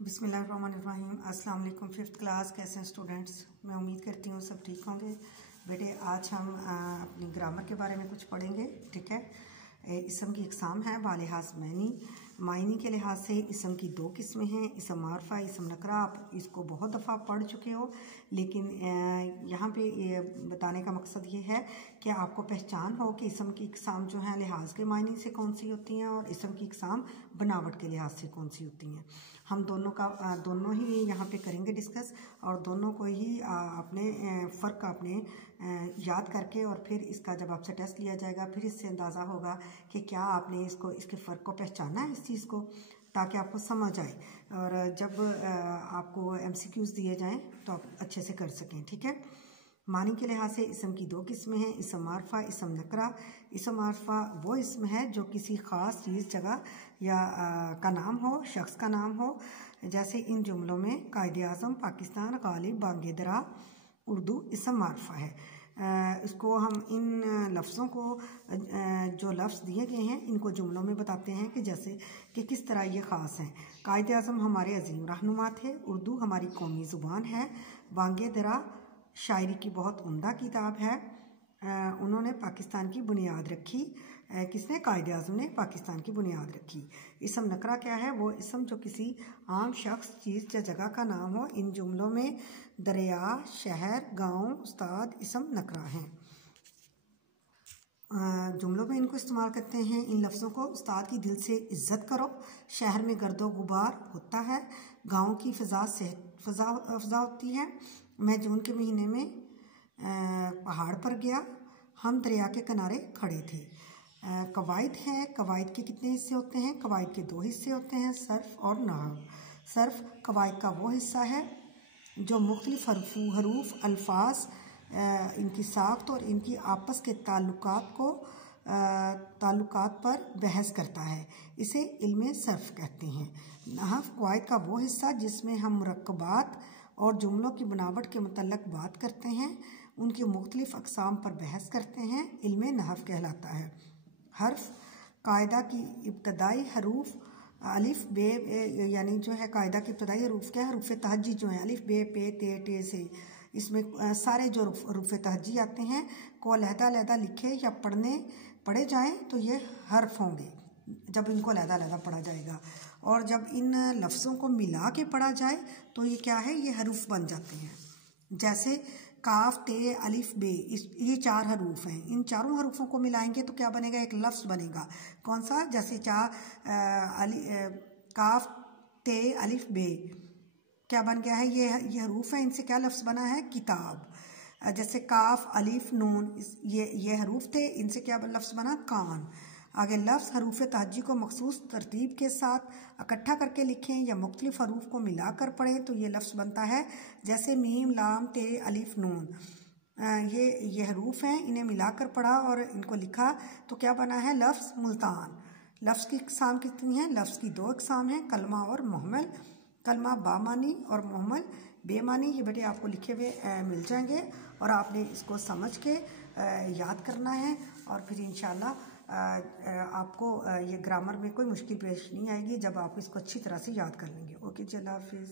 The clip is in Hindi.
बिस्मिल्लाहिर्रहमानिर्रहीम। अस्सलाम वालेकुम। फिफ्थ क्लास कैसे हैं स्टूडेंट्स? मैं उम्मीद करती हूँ सब ठीक होंगे। बेटे आज हम अपनी ग्रामर के बारे में कुछ पढ़ेंगे। ठीक है, इसम की इकसाम है बालिहाज मायनी के लिहाज से इसम की दो किस्में हैं, इसम मारफा, इसम नकरा। आप इसको बहुत दफ़ा पढ़ चुके हो, लेकिन यहाँ पे ये बताने का मकसद ये है कि आपको पहचान हो कि इसम की इकसाम जो है लिहाज के मायने से कौन सी होती हैं और इसम की इकसाम बनावट के लिहाज से कौन सी होती हैं। हम दोनों ही यहाँ पे करेंगे डिस्कस, और दोनों को ही अपने फ़र्क अपने याद करके, और फिर इसका जब आपसे टेस्ट लिया जाएगा फिर इससे अंदाज़ा होगा कि क्या आपने इसके फ़र्क को पहचाना है इस चीज़ को, ताकि आपको समझ आए और जब आपको MCQs दिए जाएं तो आप अच्छे से कर सकें। ठीक है, मानी के लिहाज से इसम की दो किस्में हैं, इसम मारफा, इसम नकरा। इसम मारफा वो इसम है जो किसी ख़ास चीज़, जगह या का नाम हो, शख्स का नाम हो। जैसे इन जुमलों में कायद-ए-आज़म, पाकिस्तान, गालिब, बांगे-दरा, उर्दू इसम मारफा है। इसको हम इन लफ्ज़ों को जो लफ्ज़ दिए गए हैं इनको जुमलों में बताते हैं कि जैसे कि किस तरह ये ख़ास हैं। कायद-ए-आज़म हमारे अजीम रहनुमा थे, उर्दू हमारी कौमी ज़ुबान है, बांगे-दरा शायरी की बहुत उम्दा किताब है। उन्होंने पाकिस्तान की बुनियाद रखी। किसने? कायद-ए-आज़म ने पाकिस्तान की बुनियाद रखी। इसम नकरा क्या है? वो इसम जो किसी आम शख्स, चीज़ या जगह का नाम हो। इन जुमलों में दरिया, शहर, गांव, उस्ताद इसम नकरा हैं। जुमलों में इनको इस्तेमाल करते हैं इन लफ्ज़ों को। उस्ताद की दिल से इज्जत करो, शहर में गर्दो गुबार होता है, गाँव की फ़ज़ा होती है। मैं जून के महीने में पहाड़ पर गया, हम दरिया के किनारे खड़े थे। कवायद है, कवायद के कितने हिस्से होते हैं? कवायद के दो हिस्से होते हैं, सर्फ और नहव। सर्फ कवायद का वो हिस्सा है जो मुख्तलिफ हरूफ, अल्फाज, इनकी साख्त और इनकी आपस के ताल्लुकात पर बहस करता है। इसे इल्मे सर्फ कहते हैं। नहव कवायद का वो हिस्सा जिसमें हम मुरक्कबात और जुमलों की बनावट के मुतल्लक बात करते हैं, उनकी मुख्तलिफ अक़साम पर बहस करते हैं, इल्मे नहव कहलाता है। हर्फ कायदा की इब्तदाई हरूफ अलिफ बे, यानी जो है कायदा की इब्तदाई हरूफ क्या है? हरूफ तहज्जी जो है अलिफ बे पे ते टे से, इसमें सारे जो हरूफ तहज्जी आते हैं को अलहदा लिखे या पढ़े जाएं तो ये हर्फ होंगे, जब इनको अलहदा पढ़ा जाएगा। और जब इन लफ्ज़ों को मिला के पढ़ा जाए तो ये क्या है? ये हरूफ बन जाते हैं। जैसे काफ, ते, अलिफ, बे, ये चार हरूफ हैं। इन चारों हरूफों को मिलाएंगे तो क्या बनेगा? एक लफ्ज़ बनेगा। कौन सा? जैसे काफ, ते, अलिफ, बे क्या बन गया है? ये हरूफ है, इनसे क्या लफ्ज़ बना है? किताब। जैसे काफ, अलिफ, नून, ये हरूफ थे, इनसे क्या लफ्ज़ बना? कान। आगे लफ्ज़ हरूफ तहज्जी को मखसूस तरतीब के साथ इकट्ठा करके लिखें या मुख्तलिफ हरूफ को मिलाकर पढ़ें तो ये लफ्ज़ बनता है। जैसे मीम, लाम, ते, अलिफ, नून, ये हरूफ हैं, इन्हें मिलाकर पढ़ा और इनको लिखा तो क्या बना है? लफ्ज़ मुल्तान। लफ्ज़ की इक़साम कितनी है? लफ्ज़ की दो इक़साम हैं, कलमा और मुहम्मल। कलमा बामानी और मुहम्मल बेमानी। ये बेटे आपको लिखे हुए मिल जाएंगे और आपने इसको समझ के याद करना है, और फिर इंशाल्लाह आपको ये ग्रामर में कोई मुश्किल पेश नहीं आएगी जब आप इसको अच्छी तरह से याद कर लेंगे। ओके जी, अल्लाह हाफिज़।